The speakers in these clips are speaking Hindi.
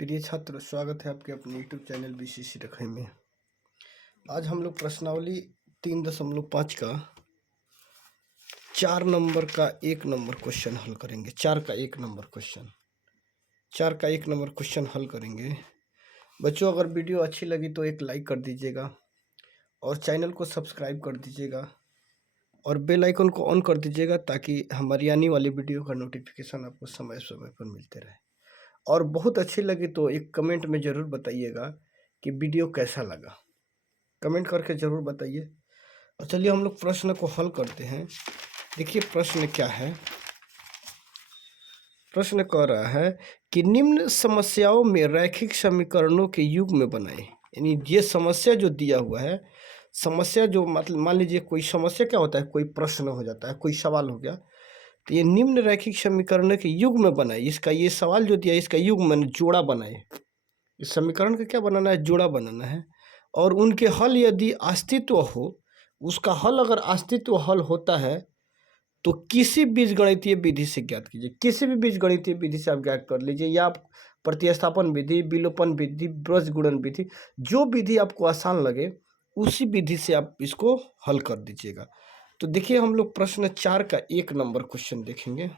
प्रिय छात्र, स्वागत है आपके अपने यूट्यूब चैनल बीसीसी रखई में। आज हम लोग प्रश्नावली 3.5 का 4 नंबर का 1 नंबर क्वेश्चन हल करेंगे। 4 का 1 नंबर क्वेश्चन हल करेंगे। बच्चों, अगर वीडियो अच्छी लगी तो एक लाइक कर दीजिएगा और चैनल को सब्सक्राइब कर दीजिएगा और बेल आइकन को ऑन कर दीजिएगा ताकि हमारी आने वाली वीडियो का नोटिफिकेशन आपको समय समय पर मिलते रहे। और बहुत अच्छी लगी तो एक कमेंट में ज़रूर बताइएगा कि वीडियो कैसा लगा। कमेंट करके ज़रूर बताइए। और चलिए हम लोग प्रश्न को हल करते हैं। देखिए प्रश्न क्या है। प्रश्न कह रहा है कि निम्न समस्याओं में रैखिक समीकरणों के युग में बनाए। यानी ये समस्या जो दिया हुआ है, समस्या जो मतलब मान लीजिए कोई समस्या क्या होता है, कोई प्रश्न हो जाता है, कोई सवाल हो गया, तो ये निम्न रैखिक समीकरण के युग में बनाए। इसका ये सवाल जो दिया इसका युग में जोड़ा बनाए। इस समीकरण का क्या बनाना है, जोड़ा बनाना है। और उनके हल यदि अस्तित्व हो, उसका हल अगर अस्तित्व हल होता है तो किसी बीजगणितीय विधि से ज्ञात कीजिए। किसी भी बीजगणितीय विधि से आप ज्ञात कर लीजिए, या आप प्रतिस्थापन विधि, विलोपन विधि, ब्रज गुणन विधि, जो विधि आपको आसान लगे उसी विधि से आप इसको हल कर दीजिएगा। तो देखिए हम लोग प्रश्न 4 का 1 नंबर क्वेश्चन देखेंगे।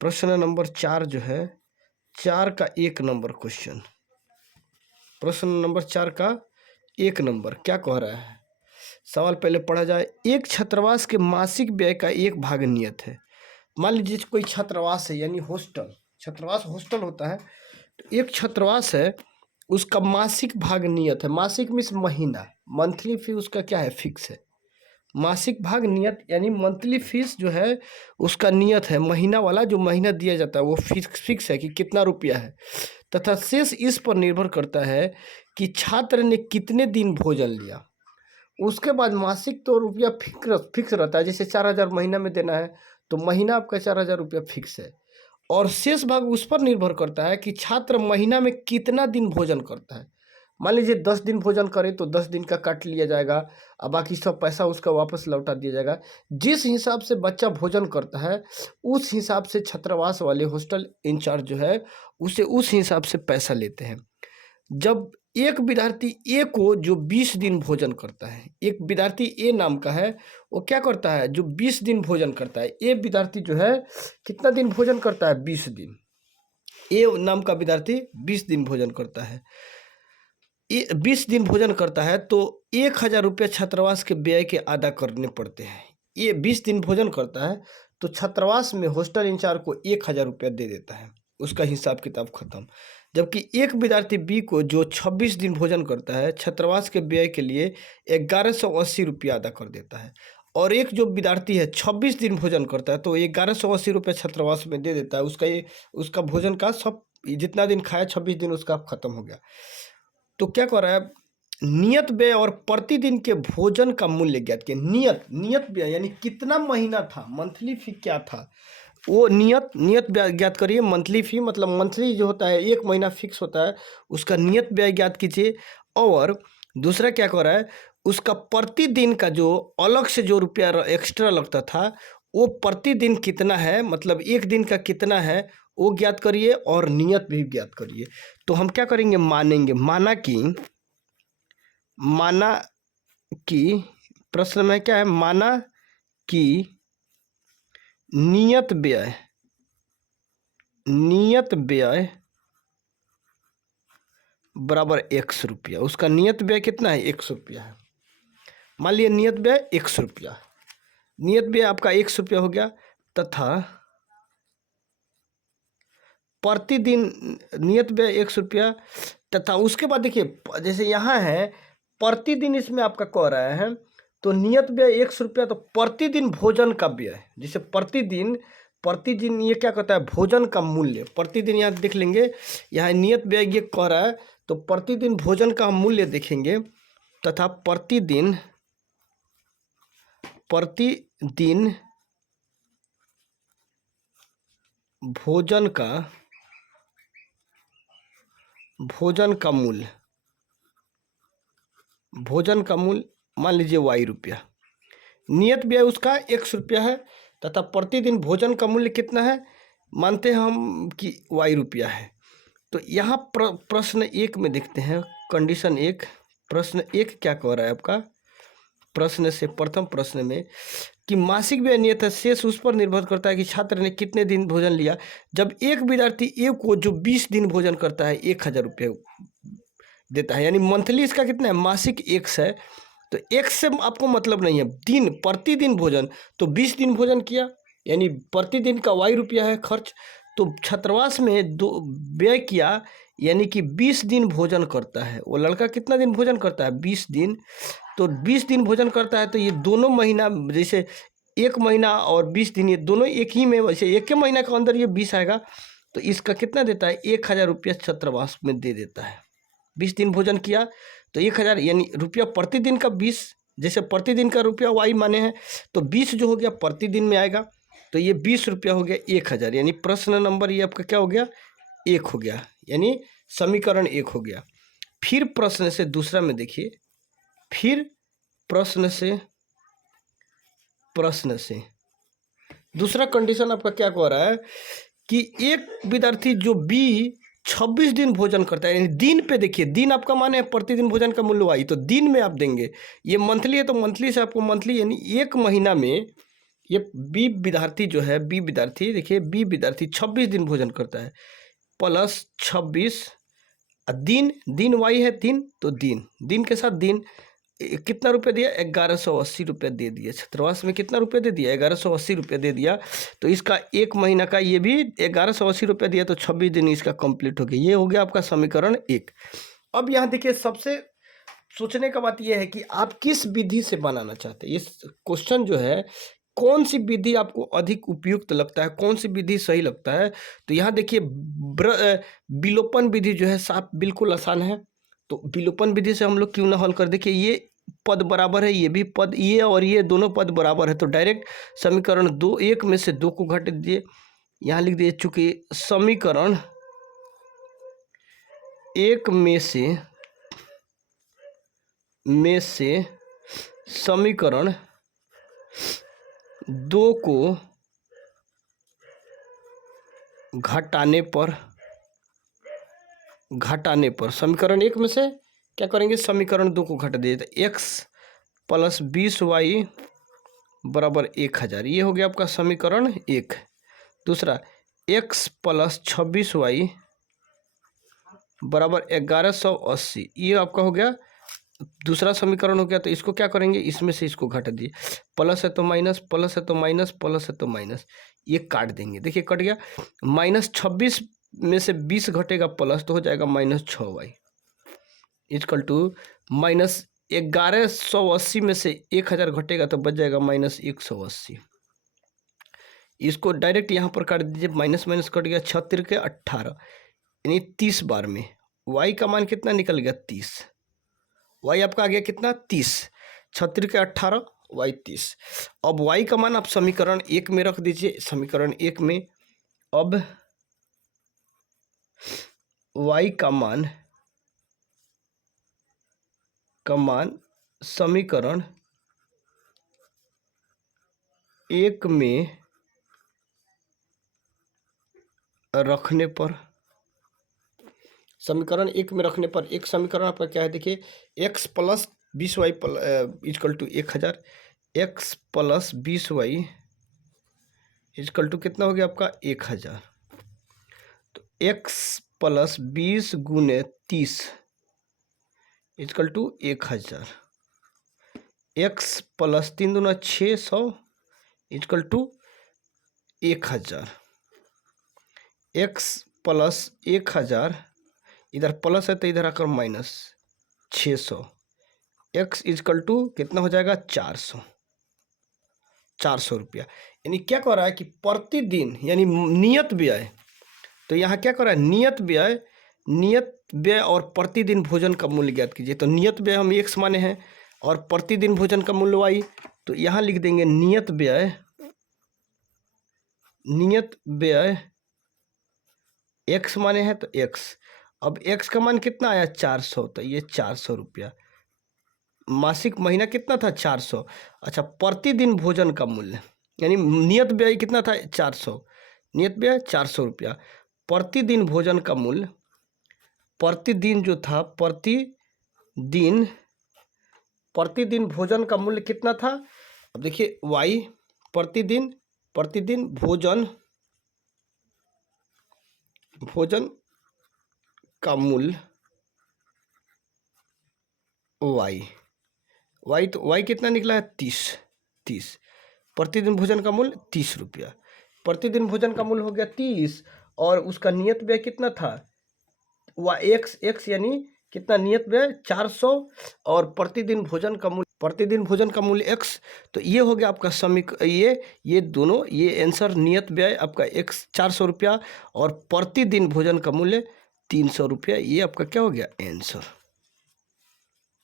प्रश्न नंबर 4 जो है, 4 का 1 नंबर क्वेश्चन। प्रश्न नंबर 4 का 1 नंबर क्या कह रहा है। सवाल पहले पढ़ा जाए। एक छात्रावास के मासिक व्यय का एक भाग नियत है। मान लीजिए कोई छात्रावास है, यानी हॉस्टल, छात्रावास हॉस्टल होता है। तो एक छात्रावास है, उसका मासिक भाग नियत है। मासिक मीन्स महीना, मंथली फी उसका क्या है, फिक्स है। मासिक भाग नियत यानी मंथली फीस जो है उसका नियत है। महीना वाला जो महीना दिया जाता है वो फिक्स है कि कितना रुपया है, तथा शेष इस पर निर्भर करता है कि छात्र ने कितने दिन भोजन लिया। उसके बाद मासिक तो रुपया फिक्स रहता है। जैसे 4,000 महीना में देना है तो महीना आपका 4,000 रुपया फिक्स है। और शेष भाग उस पर निर्भर करता है कि छात्र महीना में कितना दिन भोजन करता है। मान लीजिए 10 दिन भोजन करे तो 10 दिन का काट लिया जाएगा और बाकी सब पैसा उसका वापस लौटा दिया जाएगा। जिस हिसाब से बच्चा भोजन करता है उस हिसाब से छात्रावास वाले हॉस्टल इंचार्ज जो है उसे उस हिसाब से पैसा लेते हैं। जब एक विद्यार्थी ए को जो 20 दिन भोजन करता है, एक विद्यार्थी ए नाम का है, वो क्या करता है, जो 20 दिन भोजन करता है। ए विद्यार्थी जो है कितना दिन भोजन करता है, 20 दिन। ए नाम का विद्यार्थी 20 दिन भोजन करता है। 20 दिन भोजन करता है तो 1,000 रुपये छात्रावास के व्यय के अदा करने पड़ते हैं। ये 20 दिन भोजन करता है तो छात्रावास में हॉस्टल इंचार्ज को 1,000 रुपया दे देता है, उसका हिसाब किताब खत्म। जबकि एक विद्यार्थी बी को जो 26 दिन भोजन करता है छात्रावास के व्यय के लिए 1,180 रुपया अदा कर देता है। और एक जो विद्यार्थी है 26 दिन भोजन करता है तो 1,180 रुपये छात्रावास में दे देता है। उसका भोजन का सब जितना दिन खाया 26 दिन उसका खत्म हो गया। तो क्या कर रहा है, नियत व्यय और प्रतिदिन के भोजन का मूल्य ज्ञात किया। नियत व्यय यानी कितना महीना था, मंथली फी क्या था, वो नियत व्यय ज्ञात करिए। मंथली फी मतलब मंथली जो होता है, एक महीना फिक्स होता है, उसका नियत व्यय ज्ञात कीजिए। और दूसरा क्या कर रहा है, उसका प्रतिदिन का जो अलग से जो रुपया एक्स्ट्रा लगता था वो प्रतिदिन कितना है, मतलब एक दिन का कितना है वो ज्ञात करिए और नियत भी ज्ञात करिए। तो हम क्या करेंगे, मानेंगे। माना कि प्रश्न में क्या है, माना कि नियत व्यय बराबर 100 रुपया। उसका नियत व्यय कितना है, 100 रुपया है। मान लिया नियत व्यय 100 रुपया, नियत व्यय आपका 100 रुपया हो गया, तथा प्रतिदिन नियत व्यय 100 रुपया, तथा उसके बाद देखिए जैसे यहाँ है प्रतिदिन, इसमें आपका कह रहा है तो नियत व्यय 100 रुपया, तो प्रतिदिन भोजन का व्यय, जैसे प्रतिदिन ये क्या कहता है, भोजन का मूल्य। प्रतिदिन यहाँ देख लेंगे, यहाँ नियत व्यय ये कह रहा है तो प्रतिदिन भोजन का हम मूल्य देखेंगे, तथा प्रतिदिन भोजन का मूल्य मान लीजिए y रुपया। नियत व्यय उसका 100 रुपया है, तथा प्रतिदिन भोजन का मूल्य कितना है, मानते हैं हम कि y रुपया है। तो यहाँ प्रश्न 1 में देखते हैं, कंडीशन 1, प्रश्न 1 क्या कह रहा है आपका? प्रश्न से प्रथम प्रश्न में कि मासिक व्यय नियत है, शेष उस पर निर्भर करता है कि छात्र ने कितने दिन भोजन लिया। जब एक विद्यार्थी एक को जो 20 दिन भोजन करता है 1000 रुपये देता है, यानी मंथली इसका कितना है, मासिक 1 है। तो 1 से आपको मतलब नहीं है, दिन प्रतिदिन भोजन, तो 20 दिन भोजन किया यानी प्रतिदिन का y रुपया है खर्च। तो छात्रावास में दो व्यय किया यानी कि 20 दिन भोजन करता है। वो लड़का कितना दिन भोजन करता है? 20 दिन। तो 20 दिन भोजन करता है, तो ये दोनों महीना, जैसे 1 महीना और 20 दिन, ये दोनों एक ही में, वैसे एक के महीना के अंदर ये 20 आएगा। तो इसका कितना देता है? 1000 रुपया छात्रावास में दे देता है। 20 दिन भोजन किया तो 1000, यानी रुपया प्रतिदिन का 20, जैसे प्रतिदिन का रुपया y माने हैं, तो 20 जो हो गया प्रतिदिन में आएगा, तो ये 20 रुपया हो गया 1000, यानी प्रश्न नंबर ये आपका क्या हो गया? 1 हो गया, यानी समीकरण 1 हो गया। फिर प्रश्न से दूसरा में देखिए, फिर प्रश्न से दूसरा कंडीशन आपका क्या कह रहा है कि एक विद्यार्थी जो 26 दिन भोजन करता है, यानी दिन पे देखिए, दिन आपका माने है प्रतिदिन भोजन का मूल्य y, तो दिन में आप देंगे। ये मंथली है तो मंथली से आपको मंथली, यानी 1 महीना में ये बी विद्यार्थी जो है, बी विद्यार्थी देखिए, बी विद्यार्थी 26 दिन भोजन करता है प्लस 26 दिन, दिन y है दिन, तो दिन के साथ दिन कितना रुपये दिया? 1180 रुपये दे दिया। छात्रावास में कितना रुपये दे दिया? 1180 रुपये दे दिया। तो इसका 1 महीना का ये भी 1180 रुपये दिया, तो 26 दिन इसका कंप्लीट हो गया। ये हो गया आपका समीकरण 1। अब यहाँ देखिए, सबसे सोचने का बात यह है कि आप किस विधि से बनाना चाहते हैं। इस क्वेश्चन जो है, कौन सी विधि आपको अधिक उपयुक्त लगता है, कौन सी विधि सही लगता है? तो यहाँ देखिए, विलोपन विधि जो है साफ बिल्कुल आसान है। तो विलोपन विधि से हम लोग क्यों ना हल कर, देखिए ये पद बराबर है, ये भी पद, ये और ये दोनों पद बराबर है, तो डायरेक्ट समीकरण 2, 1 में से 2 को घटा दीजिए। यहाँ लिख दिए, चूंकि समीकरण 1 में से समीकरण 2 को घटाने पर समीकरण 1 में से क्या करेंगे, समीकरण 2 को घटा दिए, तो x प्लस 20y बराबर 1000। ये हो गया आपका समीकरण 1। दूसरा, x प्लस 26y बराबर 1180, ये आपका हो गया दूसरा समीकरण हो गया। तो इसको क्या करेंगे, इसमें से इसको घटा दिए, प्लस है तो माइनस, प्लस है तो माइनस, प्लस है तो माइनस, ये काट देंगे, देखिए कट गया। -26 में से 20 घटेगा प्लस, तो हो जाएगा -6y इक्वल टू -1180 में से 1000 घटेगा तो बच जाएगा -180। इसको डायरेक्ट यहाँ पर काट दीजिए, माइनस माइनस कट गया, 36 के 18, यानी 30 बार में y का मान कितना निकल गया? 30। y आपका आ गया कितना? 30। 36 के 18, y 30। अब y का मान आप समीकरण 1 में रख दीजिए। समीकरण 1 में अब y का मान समीकरण 1 में रखने पर, समीकरण 1 में रखने पर एक समीकरण आपका क्या है, देखिए, x plus 20y equal to 1000, x plus 20y equal to कितना हो गया आपका? 1000। तो x प्लस 20 गुने 30 इक्वल टू 1000, x प्लस 3 दूना 600 इक्वल टू 1000, x प्लस 1000, इधर प्लस है तो इधर आकर माइनस 600, x इक्वल टू कितना हो जाएगा? 400 रुपया। यानी क्या कह रहा है कि प्रतिदिन, यानी नियत व्यय, तो यहाँ क्या कर रहा है, नियत व्यय और प्रतिदिन भोजन का मूल्य ज्ञात कीजिए। तो नियत व्यय हम x माने हैं और प्रतिदिन भोजन का मूल्य y, तो यहाँ लिख देंगे नियत व्यय x माने हैं तो x। अब x का मान कितना आया? 400, तो ये 400 रुपया। मासिक महीना कितना था? 400। अच्छा, प्रतिदिन भोजन का मूल्य, यानी नियत व्यय कितना था? 400, नियत व्यय 400 रुपया, प्रतिदिन भोजन का मूल्य प्रतिदिन जो था, प्रतिदिन भोजन का मूल्य कितना था। अब देखिए y प्रतिदिन भोजन का मूल्य y तो y कितना निकला है 30। प्रतिदिन भोजन का मूल्य 30 रुपया। प्रतिदिन भोजन का मूल्य हो गया 30 और उसका नियत व्यय कितना था x यानी कितना नियत व्यय 400 और प्रतिदिन भोजन का मूल्य x। तो ये हो गया आपका ये दोनों, ये आंसर नियत व्यय आपका x 400 रुपया और प्रतिदिन भोजन का मूल्य 300 रुपया, ये आपका क्या हो गया आंसर।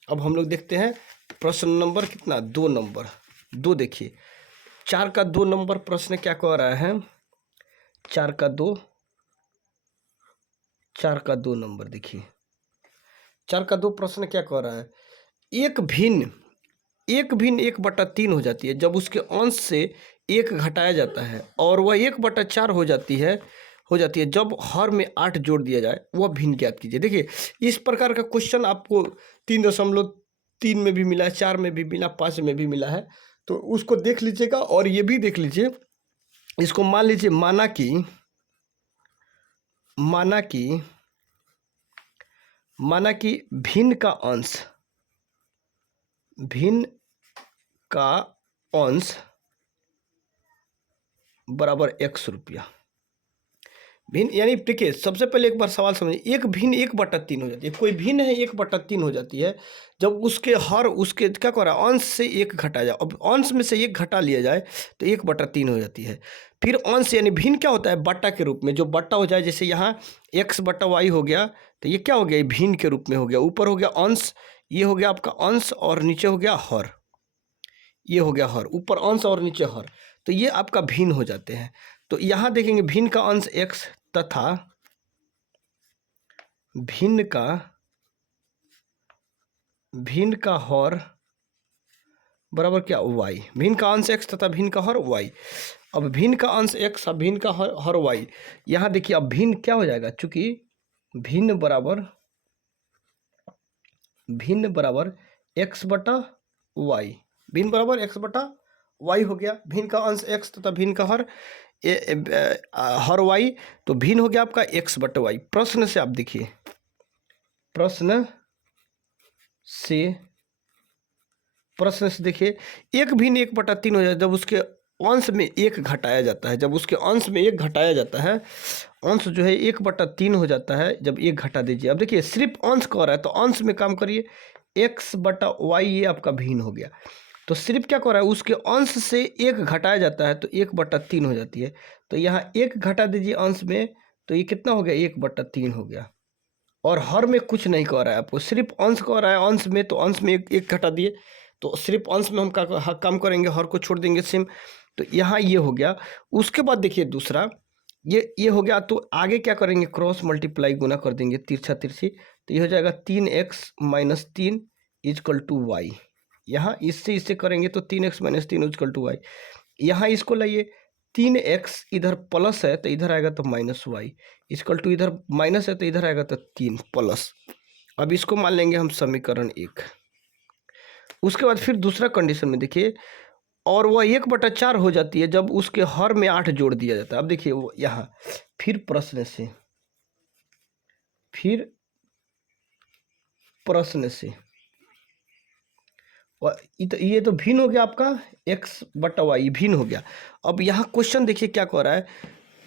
अब हम लोग देखते हैं प्रश्न नंबर कितना 2 नंबर 2। देखिए 4 का 2 नंबर प्रश्न क्या कह रहा है। 4 का 2 नंबर देखिए 4 का 2 प्रश्न क्या कह रहा है। एक भिन्न 1/3 हो जाती है जब उसके अंश से 1 घटाया जाता है और वह 1/4 हो जाती है जब हर में 8 जोड़ दिया जाए, वह भिन्न ज्ञात कीजिए। देखिए इस प्रकार का क्वेश्चन आपको 3.3 में भी मिला है, 4 में भी मिला, 5 में भी मिला है, तो उसको देख लीजिएगा। और ये भी देख लीजिए, इसको मान लीजिए माना कि भिन्न का अंश बराबर x रुपया। भिन्न यानी देखिए सबसे पहले एक बार सवाल समझिए, एक भिन्न 1/3 हो जाती है। कोई भिन्न है 1/3 हो जाती है जब उसके क्या कह रहा है अंश से 1 घटा जाए। अब अंश में से 1 घटा लिया जाए तो 1/3 हो जाती है। फिर अंश यानी भिन्न क्या होता है बट्टा के रूप में, जो बट्टा हो जाए, जैसे यहाँ x/y हो गया तो ये क्या हो गया भिन्न के रूप में हो गया। ऊपर हो गया अंश, ये हो गया आपका अंश और नीचे हो गया हर, ये हो गया हर, ऊपर अंश और नीचे हर, तो ये आपका भिन्न हो जाते हैं। तो यहाँ देखेंगे भिन्न का अंश x तथा भिन्न का हर बराबर क्या y। भिन्न का अंश x तथा भिन्न का हर y। अब भिन्न का अंश x और भिन्न का हर y, यहाँ देखिए अब भिन्न क्या हो जाएगा, चूंकि भिन्न बराबर x/y, भिन्न बराबर x/y हो गया। भिन्न का अंश x तथा भिन्न का हर y, तो भिन्न हो गया आपका x/y। प्रश्न से आप देखिए, प्रश्न से देखिए एक भिन्न 1/3 हो जाए जब उसके अंश में 1 घटाया जाता है। जब उसके अंश में 1 घटाया जाता है, अंश जो है 1/3 हो जाता है जब 1 घटा दीजिए। अब देखिए सिर्फ अंश कह रहा है तो अंश में काम करिए, x/y ये आपका भिन्न हो गया। तो सिर्फ क्या कह रहा है उसके अंश से 1 घटाया जाता है तो 1/3 हो जाती है। तो यहाँ 1 घटा दीजिए अंश में, तो ये कितना हो गया 1/3 हो गया। और हर में कुछ नहीं कह रहा है आपको, सिर्फ अंश कह रहा है। अंश में तो अंश में 1 घटा दिए, तो सिर्फ अंश में हम काम करेंगे, हर को छोड़ देंगे सेम। तो यहाँ ये हो गया। उसके बाद देखिए दूसरा ये हो गया, तो आगे क्या करेंगे क्रॉस मल्टीप्लाई गुना कर देंगे तिरछा तिरछी, तो ये हो जाएगा 3x - 3 = y। यहाँ इससे करेंगे तो 3x - 3 = y। यहाँ इसको लाइए, 3x इधर प्लस है तो इधर आएगा तो -y = इधर माइनस है तो इधर आएगा तो 3 प्लस। अब इसको मान लेंगे हम समीकरण 1। उसके बाद फिर दूसरा कंडीशन में देखिए, और वह 1/4 हो जाती है जब उसके हर में 8 जोड़ दिया जाता है। अब देखिए यहाँ फिर प्रश्न से ये तो भिन्न हो गया आपका x/y, भिन्न हो गया। अब यहाँ क्वेश्चन देखिए क्या कह रहा है,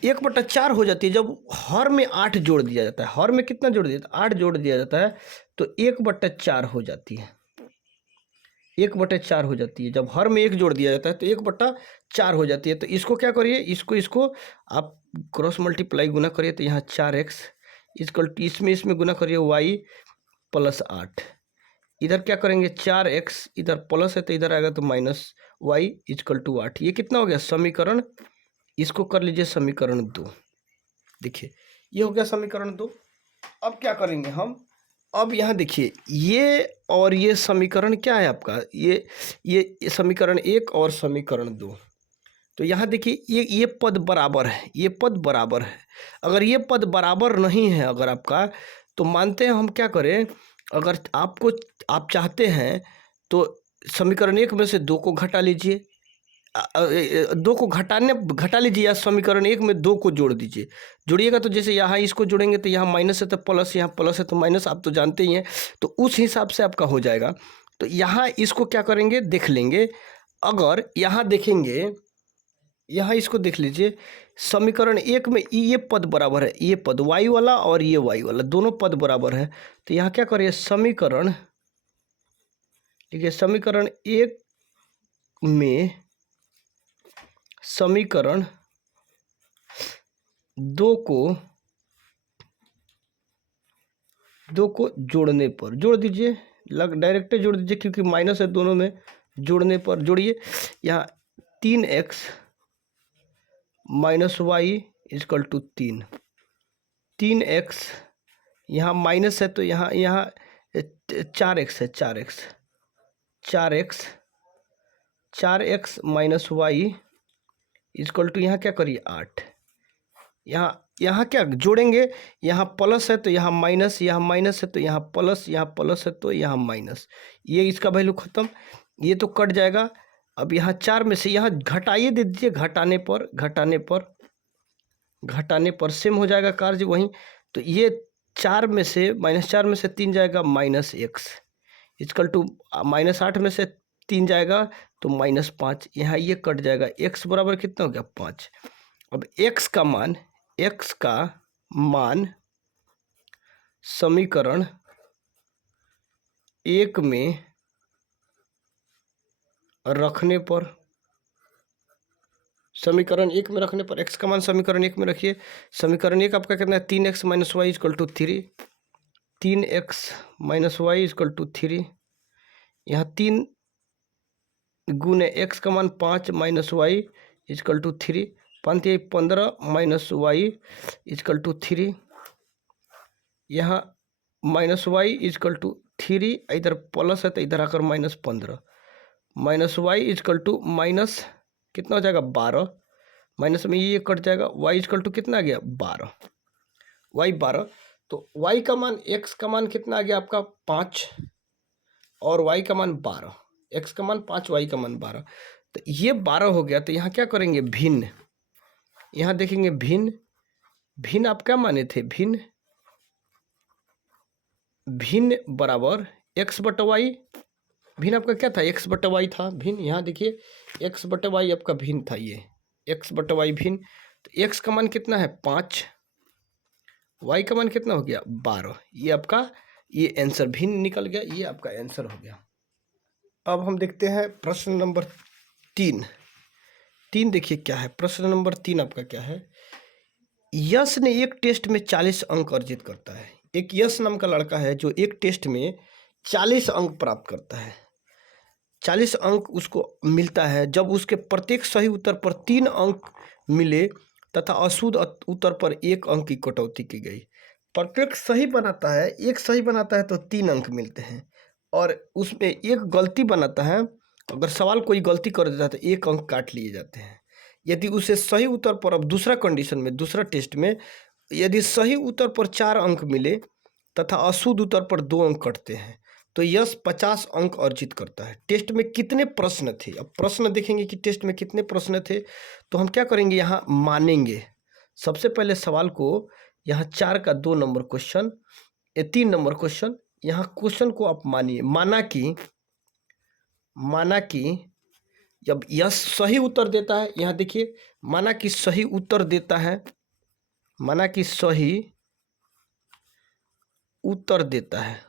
1/4 हो जाती है जब हर में 8 जोड़ दिया जाता है। हर में कितना जोड़ दिया जाता है 8 जोड़ दिया जाता है, तो 1/4 हो जाती है। 1/4 हो जाती है जब हर में 1 जोड़ दिया जाता है तो 1/4 हो जाती है। तो इसको क्या करिए, इसको आप क्रॉस मल्टीप्लाई गुना करिए, तो यहाँ 4x इसमें गुना करिए y + 8। इधर क्या करेंगे 4x इधर प्लस है तो इधर आएगा तो -y = 8। ये कितना हो गया समीकरण, इसको कर लीजिए समीकरण 2। देखिए ये हो गया समीकरण 2। अब क्या करेंगे हम, अब यहाँ देखिए ये और ये समीकरण क्या है आपका, ये समीकरण 1 और समीकरण 2। तो यहाँ देखिए ये पद बराबर है, ये पद बराबर है। अगर ये पद बराबर नहीं है अगर आपका, तो मानते हैं हम क्या करें, अगर आप चाहते हैं तो समीकरण 1 में से 2 को घटा लीजिए, 2 को घटा लीजिए, या समीकरण 1 में 2 को जोड़ दीजिए। जोड़िएगा तो जैसे यहाँ इसको जोड़ेंगे तो यहाँ माइनस है तो प्लस, यहाँ प्लस है तो माइनस, आप तो जानते ही हैं, तो उस हिसाब से आपका हो जाएगा। तो यहाँ इसको क्या करेंगे, देख लेंगे। अगर यहाँ देखेंगे, यहाँ इसको देख लीजिए, समीकरण 1 में ये पद बराबर है, ये पद y वाला और ये y वाला दोनों पद बराबर है। तो यहाँ क्या करिए, समीकरण, ठीक है, समीकरण 1 में समीकरण 2 को जोड़ने पर, जोड़ दीजिए, डायरेक्ट जोड़ दीजिए क्योंकि माइनस है दोनों में, जोड़ने पर जोड़िए। यहाँ 3x minus y equal to 3x, यहाँ माइनस है तो यहाँ 4x है, 4x minus y equal to, यहाँ क्या करिए 8। यहाँ क्या जोड़ेंगे, यहाँ प्लस है तो यहाँ माइनस, यहाँ माइनस है तो यहाँ प्लस, यहाँ प्लस है तो यहाँ माइनस, ये इसका वैल्यू खत्म, ये तो कट जाएगा। अब यहाँ 4 में से यहाँ घटाइए दे दीजिए, घटाने पर सेम हो जाएगा कार्य वहीं। तो ये 4 में से -4 में से 3 जाएगा -x इजकल टू -8 में से 3 जाएगा तो -5, यहाँ ये कट जाएगा, x बराबर कितना हो गया 5। अब x का मान समीकरण 1 में रखने पर, समीकरण 1 में रखने पर x का मान समीकरण 1 में रखिए। समीकरण 1 आपका कितना है, 3x minus y equal to 3, 3x minus y equal to 3, यहाँ 3 गुने x का मान 5 minus y equal to 3, 5 15 minus y equal to 3, यहाँ माइनस वाई इजकल टू 3, इधर प्लस है तो इधर आकर -15, minus y equal to minus कितना हो जाएगा 12, माइनस में ये कट जाएगा, y इजकल टू कितना आ गया 12, y 12। तो y का मान, x का मान कितना आ गया आपका 5 और y का मान 12, x का मान 5, y का मान 12, तो ये 12 हो गया। तो यहाँ क्या करेंगे, भिन्न, यहाँ देखेंगे भिन्न आप क्या माने थे, भिन्न बराबर x बटा वाई, भिन्न आपका क्या था, x बटा वाई था भिन्न, यहाँ देखिए x बटा वाई आपका भिन्न था, ये x बटा वाई भिन्न। तो x का मान कितना है 5, y का मान कितना हो गया 12, ये आपका ये आंसर भिन्न निकल गया, ये आपका आंसर हो गया। अब हम देखते हैं प्रश्न नंबर 3। देखिए क्या है प्रश्न नंबर 3 आपका क्या है, यश ने एक टेस्ट में 40 अंक अर्जित करता है। एक यश नाम का लड़का है जो एक टेस्ट में 40 अंक प्राप्त करता है। 40 अंक उसको मिलता है जब उसके प्रत्येक सही उत्तर पर 3 अंक मिले तथा अशुद्ध उत्तर पर 1 अंक की कटौती की गई। प्रत्येक सही बनाता है, एक सही बनाता है तो 3 अंक मिलते हैं, और उसमें एक गलती बनाता है, अगर सवाल कोई गलती कर देता है तो 1 अंक काट लिए जाते हैं। यदि उसे सही उत्तर पर, अब दूसरा कंडीशन में, दूसरा टेस्ट में, यदि सही उत्तर पर 4 अंक मिले तथा अशुद्ध उत्तर पर 2 अंक कटते हैं तो यश 50 अंक अर्जित करता है। टेस्ट में कितने प्रश्न थे, अब प्रश्न देखेंगे कि टेस्ट में कितने प्रश्न थे, तो हम क्या करेंगे, यहाँ मानेंगे। सबसे पहले सवाल को, यहाँ 4 का 2 नंबर क्वेश्चन, 3 नंबर क्वेश्चन, यहाँ क्वेश्चन को आप मानिए। माना कि जब यश सही उत्तर देता है, यहाँ देखिए, माना कि सही उत्तर देता है, माना कि सही उत्तर देता है,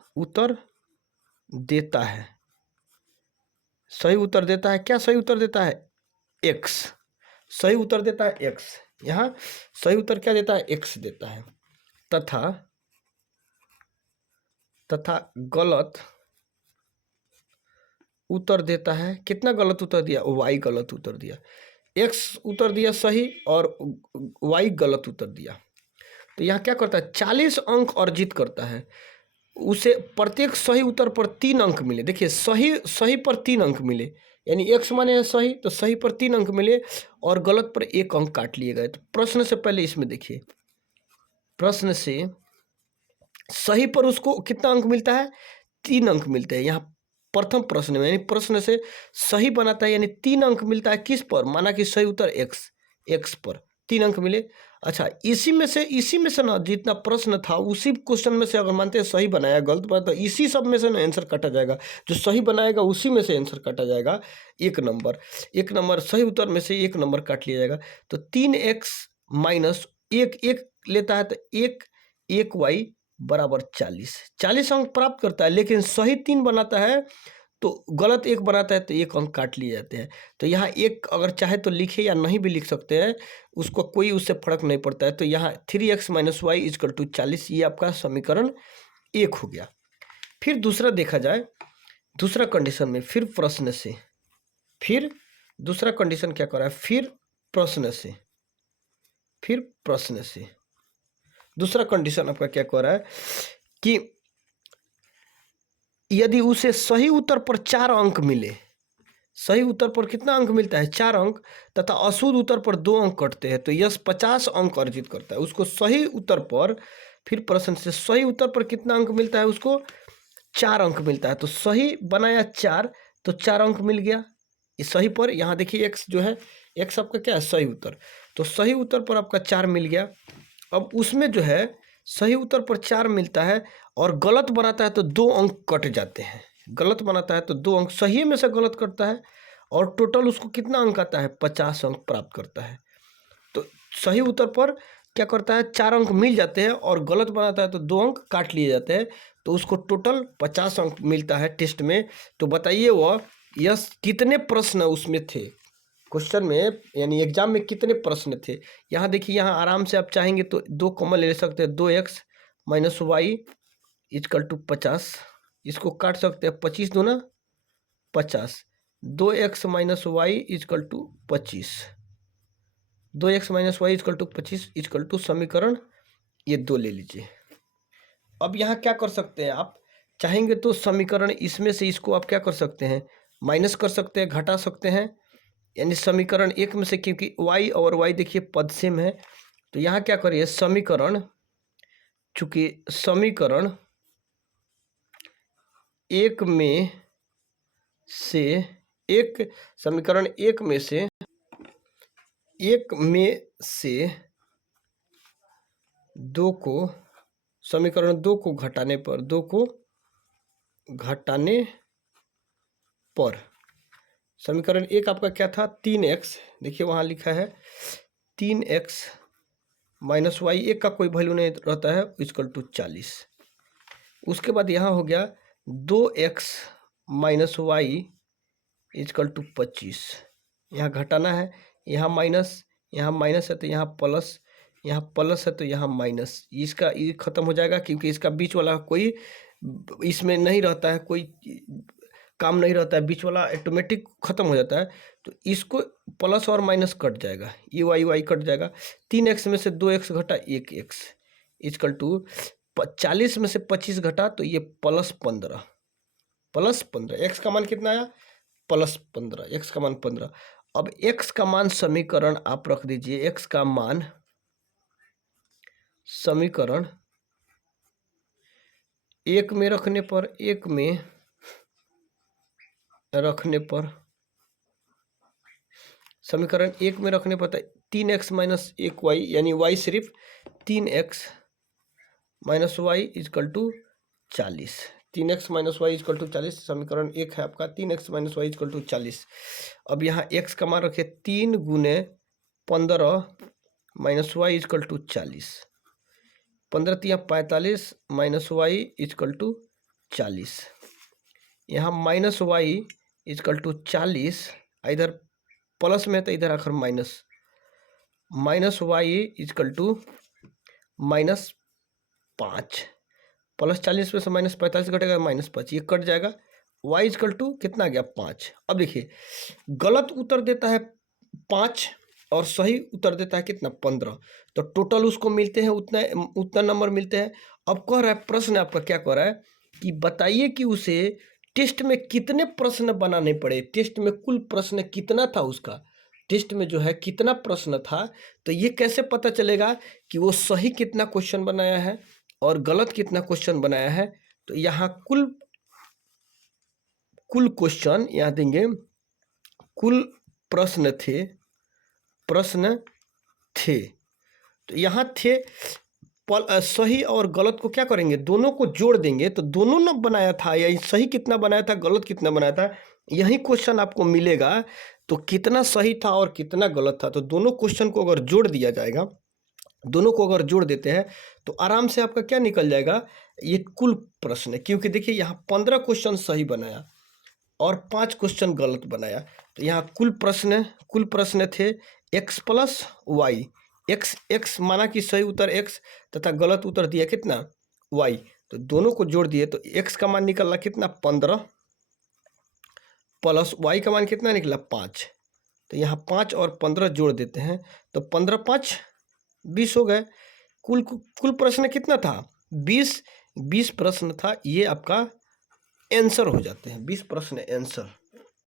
सही उत्तर देता है, क्या सही उत्तर देता है x, सही उत्तर देता है x, यहाँ सही उत्तर क्या देता है x देता है, तथा गलत उत्तर देता है, कितना गलत उत्तर दिया, y गलत उत्तर दिया, x उत्तर दिया सही और y गलत उत्तर दिया। तो यहाँ क्या करता है, 40 अंक अर्जित करता है, उसे प्रत्येक सही उत्तर पर 3 अंक मिले। देखिए सही पर 3 अंक मिले, यानी x माने है सही, तो सही पर 3 अंक मिले और गलत पर 1 अंक काट लिए गए। तो प्रश्न से पहले इसमें देखिए, प्रश्न से सही पर उसको कितना अंक मिलता है, 3 अंक मिलते हैं। यहाँ प्रथम प्रश्न में यानी प्रश्न से सही बनाता है यानी 3 अंक मिलता है किस पर, माना कि सही उत्तर एक्स पर 3 अंक मिले। अच्छा इसी में से ना जितना प्रश्न था उसी क्वेश्चन में से अगर मानते हैं सही बनाया गलत बनाया तो इसी सब में से ना आंसर काटा जाएगा। जो सही बनाएगा उसी में से आंसर काटा जाएगा। 1 नंबर सही उत्तर में से 1 नंबर काट लिया जाएगा। तो 3x माइनस 1 लेता है तो 1 बराबर 40 अंक प्राप्त करता है। लेकिन सही 3 बनाता है तो गलत 1 बनाता है तो 1 अंक काट लिए जाते हैं। तो यहाँ 1 अगर चाहे तो लिखे या नहीं भी लिख सकते हैं, उसको कोई उससे फर्क नहीं पड़ता है। तो यहाँ 3x minus y equal to 40 ये आपका समीकरण 1 हो गया। फिर दूसरा देखा जाए, दूसरा कंडीशन में फिर दूसरा कंडीशन क्या कर रहा है, फिर प्रश्न से दूसरा कंडीशन आपका क्या कह रहा है कि यदि उसे सही उत्तर पर 4 अंक मिले, सही उत्तर पर कितना अंक मिलता है, 4 अंक, तथा अशुद्ध उत्तर पर 2 अंक कटते हैं तो यह 50 अंक अर्जित करता है। उसको सही उत्तर पर, फिर प्रश्न से सही उत्तर पर कितना अंक मिलता है, उसको 4 अंक मिलता है। तो सही बनाया 4 तो 4 अंक मिल गया इस सही पर। यहाँ देखिए x जो है, x आपका क्या है, सही उत्तर। तो सही उत्तर पर आपका 4 मिल गया। अब उसमें जो है सही उत्तर पर 4 मिलता है और गलत बनाता है तो 2 अंक कट जाते हैं। गलत बनाता है तो 2 अंक, सही में से गलत करता है और टोटल उसको कितना अंक आता है, 50 अंक प्राप्त करता है। तो सही उत्तर पर क्या करता है, 4 अंक मिल जाते हैं और गलत बनाता है तो 2 अंक काट लिए जाते हैं। तो उसको टोटल 50 अंक मिलता है टेस्ट में। तो बताइए वह यस कितने प्रश्न उसमें थे, क्वेश्चन में यानी एग्जाम में कितने प्रश्न थे। यहाँ देखिए, यहाँ आराम से आप चाहेंगे तो 2 कॉमन ले सकते हैं, 2x minus y equal to 50, इसको काट सकते हैं, 25 दूना 50, 2x minus y equal to 25, 2x minus y equal to 25 equal to समीकरण ये 2 ले लीजिए। अब यहाँ क्या कर सकते हैं, आप चाहेंगे तो समीकरण इसमें से इसको आप क्या कर सकते हैं, माइनस कर सकते हैं, घटा सकते हैं। यानी समीकरण 1 में से, क्योंकि y और y देखिए पद सेम है, तो यहाँ क्या करिए, समीकरण, चूंकि समीकरण 1 में से समीकरण 1 में से 2 को, समीकरण 2 को घटाने पर समीकरण 1 आपका क्या था, 3x, देखिए वहाँ लिखा है 3x माइनस वाई, 1 का कोई वैल्यू नहीं रहता है, इक्वल टू 40। उसके बाद यहाँ हो गया 2x minus Y equal to 25, यहाँ घटाना है, यहाँ माइनस है तो यहाँ प्लस, यहाँ प्लस है तो यहाँ माइनस, इसका ये खत्म हो जाएगा क्योंकि इसका बीच वाला कोई इसमें नहीं रहता है, कोई काम नहीं रहता है, बीच वाला ऑटोमेटिक खत्म हो जाता है। तो इसको प्लस और माइनस कट जाएगा, ये वाई कट जाएगा। 3x में से 2x घटा 1x इक्वल टू 40 में से 25 घटा तो ये +15, x का मान कितना आया, +15, x का मान 15। अब x का मान समीकरण आप रख दीजिए, x का मान समीकरण 1 में रखने समीकरण 1 में रखने पर 3x माइनस 1y यानी y सिर्फ 3x minus y equal to 40, 3x minus y equal to 40 समीकरण 1 है आपका, 3x minus y equal to 40। अब यहाँ x का मान रखे 3 गुने 15 माइनस वाई इजकल टू 40, 15 तिया 45 माइनस वाई इजकल टू 40, यहाँ माइनस वाई इजकल टू 40, इधर प्लस में तो इधर आखिर minus y equal to -5, plus 40 में से -45 घटेगा -5, ये कट जाएगा, वाई इजकल टू कितना गया 5। अब देखिए गलत उत्तर देता है 5 और सही उत्तर देता है कितना 15, तो टोटल उसको मिलते हैं उतना नंबर मिलते हैं। अब कह रहा है प्रश्न आपका क्या कह रहा है कि बताइए कि उसे टेस्ट में कितने प्रश्न बनाने पड़े, टेस्ट में कुल प्रश्न कितना था, उसका टेस्ट में जो है कितना प्रश्न था। तो ये कैसे पता चलेगा कि वो सही कितना क्वेश्चन बनाया है और गलत कितना क्वेश्चन बनाया है, तो यहाँ कुल क्वेश्चन यहाँ देंगे, कुल प्रश्न थे। तो यहाँ थे, सही और गलत को क्या करेंगे, दोनों को जोड़ देंगे, तो दोनों न बनाया था, या सही कितना बनाया था, गलत कितना बनाया था, यही क्वेश्चन आपको मिलेगा। तो कितना सही था और कितना गलत था, तो दोनों क्वेश्चन को अगर जोड़ दिया जाएगा, दोनों को अगर जोड़ देते हैं तो आराम से आपका क्या निकल जाएगा, ये कुल प्रश्न है। क्योंकि देखिए यहाँ 15 क्वेश्चन सही बनाया और 5 क्वेश्चन गलत बनाया, तो यहाँ कुल प्रश्न थे x प्लस वाई। एक्स माना कि सही उत्तर x तथा गलत उत्तर दिया कितना y, तो दोनों को जोड़ दिए तो x का मान निकला कितना 15 प्लस y का मान कितना निकला 5। तो यहाँ 5 और 15 जोड़ देते हैं तो 15 5 20 हो गए। कुल प्रश्न कितना था 20 प्रश्न था, ये आपका आंसर हो जाते हैं, 20 प्रश्न आंसर।